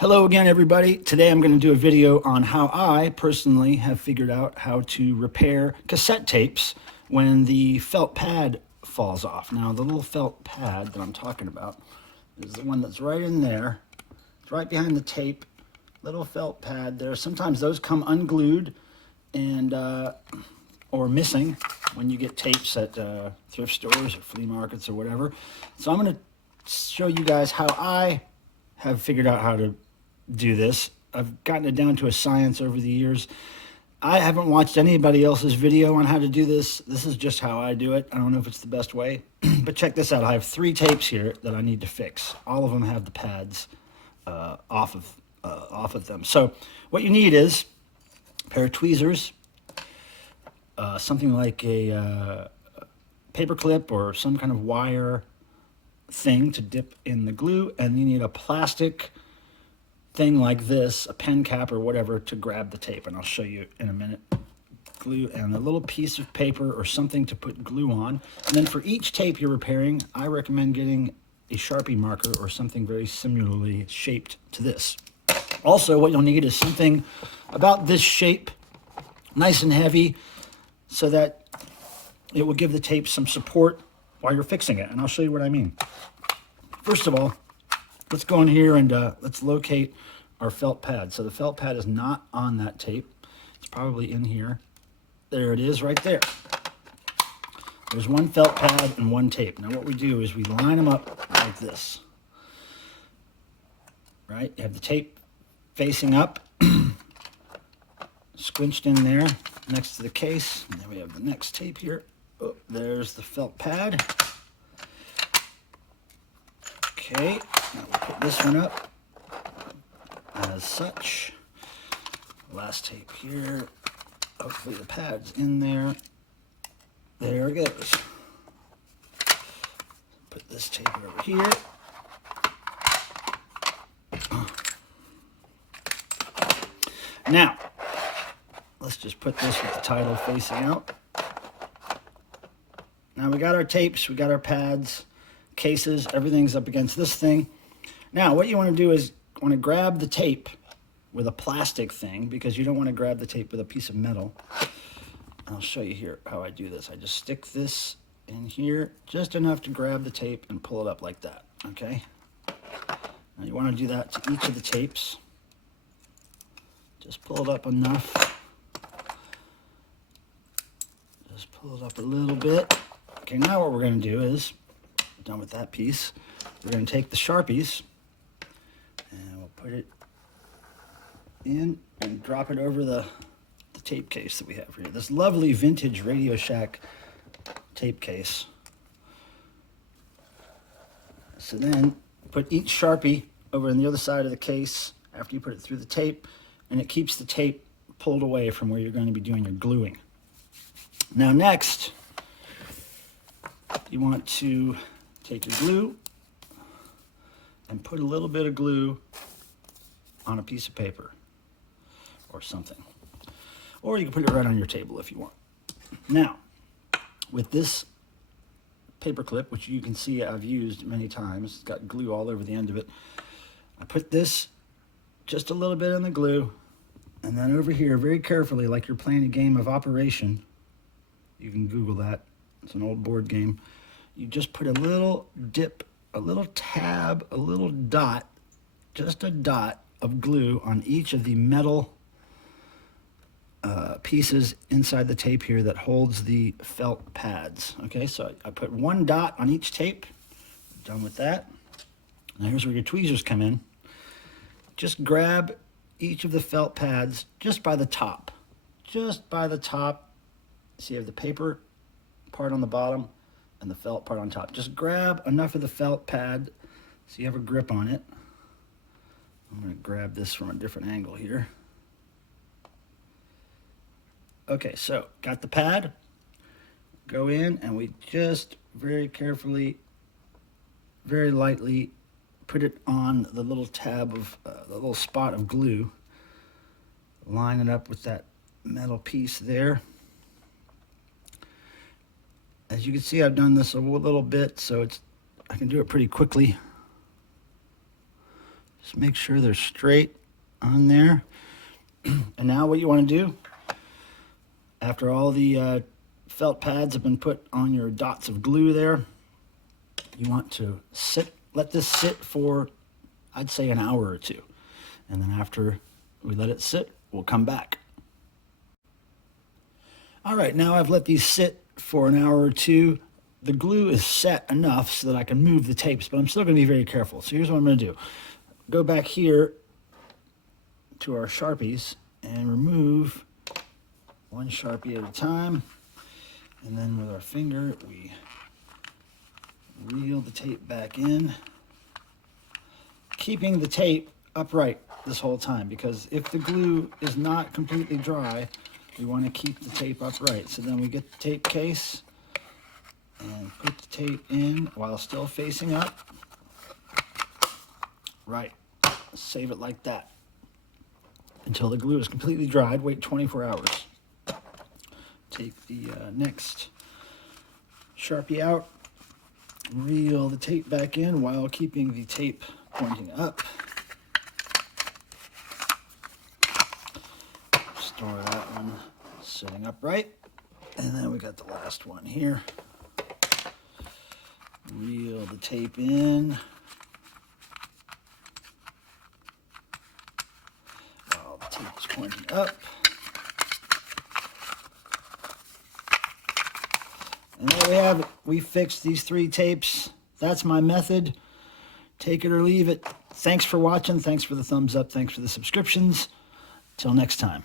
Hello again, everybody. Today I'm going to do a video on how I personally have figured out how to repair cassette tapes when the felt pad falls off. Now, the little felt pad that I'm talking about is the one that's right in there. It's right behind the tape. Little felt pad there. Sometimes those come unglued and or missing when you get tapes at thrift stores or flea markets or whatever. So I'm going to show you guys how I have figured out how to do this. I've gotten it down to a science over the years. I haven't watched anybody else's video on how to do this. This is just how I do it. I don't know if it's the best way, but check this out. I have 3 tapes here that I need to fix. All of them have the pads off of them. So what you need is a pair of tweezers, something like a paper clip or some kind of wire thing to dip in the glue, and you need a plastic thing like this, a pen cap or whatever, to grab the tape, and I'll show you in a minute. Glue and a little piece of paper or something to put glue on. And then for each tape you're repairing, I recommend getting a Sharpie marker or something very similarly shaped to this. Also, what you'll need is something about this shape, nice and heavy, so that it will give the tape some support while you're fixing it, and I'll show you what I mean. First of all, let's go in here and let's locate our felt pad. So the felt pad is not on that tape. It's probably in here. There it is right there. There's one felt pad and one tape. Now what we do is we line them up like this. Right? You have the tape facing up, squinched in there next to the case. And then we have the next tape here. Oh, there's the felt pad. Okay, now we'll put this one up as such. Last tape here. Hopefully the pad's in there. There it goes. Put this tape over here. Now, let's just put this with the title facing out. Now we got our tapes, we got our pads, cases, everything's up against this thing. Now what you want to do is want to grab the tape with a plastic thing, because you don't want to grab the tape with a piece of metal. I'll show you here how I do this. I just stick this in here just enough to grab the tape and pull it up like that, okay? Now you want to do that to each of the tapes. Just pull it up enough. Just pull it up a little bit. Okay, now what we're going to do is, done with that piece, we're going to take the Sharpies and we'll put it in and drop it over the tape case that we have here. This lovely vintage Radio Shack tape case. So then put each Sharpie over on the other side of the case after you put it through the tape, and it keeps the tape pulled away from where you're going to be doing your gluing. Now next, you want to take your glue and put a little bit of glue on a piece of paper or something. Or you can put it right on your table if you want. Now, with this paper clip, which you can see I've used many times, it's got glue all over the end of it, I put this just a little bit in the glue, and then over here, very carefully, like you're playing a game of Operation, you can Google that, it's an old board game, you just put a little dip, a little tab, a little dot, just a dot of glue on each of the metal pieces inside the tape here that holds the felt pads. Okay, so I put one dot on each tape. Done with that. Now here's where your tweezers come in. Just grab each of the felt pads just by the top. Just by the top. So you have the paper part on the bottom and the felt part on top. Just grab enough of the felt pad so you have a grip on it. I'm going to grab this from a different angle here. Okay, so got the pad. Go in and we just very carefully, very lightly put it on the little tab of, the little spot of glue. Line it up with that metal piece there. As you can see, I've done this a little bit, so I can do it pretty quickly. Just make sure they're straight on there. And now what you want to do, after all the felt pads have been put on your dots of glue there, you want to let this sit for, I'd say, an hour or two. And then after we let it sit, we'll come back. All right, now I've let these sit for an hour or two. The glue is set enough so that I can move the tapes, but I'm still going to be very careful. So here's what I'm going to do. Go back here to our Sharpies and remove one Sharpie at a time. And then with our finger, we reel the tape back in, keeping the tape upright this whole time, because if the glue is not completely dry, we want to keep the tape upright. So then we get the tape case and put the tape in while still facing up. Right. Save it like that until the glue is completely dried. Wait 24 hours. Take the next Sharpie out, reel the tape back in while keeping the tape pointing up. Store that one sitting upright. And then we got the last one here. Reel the tape in while the tape is pointing up. And there we have it. We fixed these 3 tapes. That's my method. Take it or leave it. Thanks for watching. Thanks for the thumbs up. Thanks for the subscriptions. Till next time.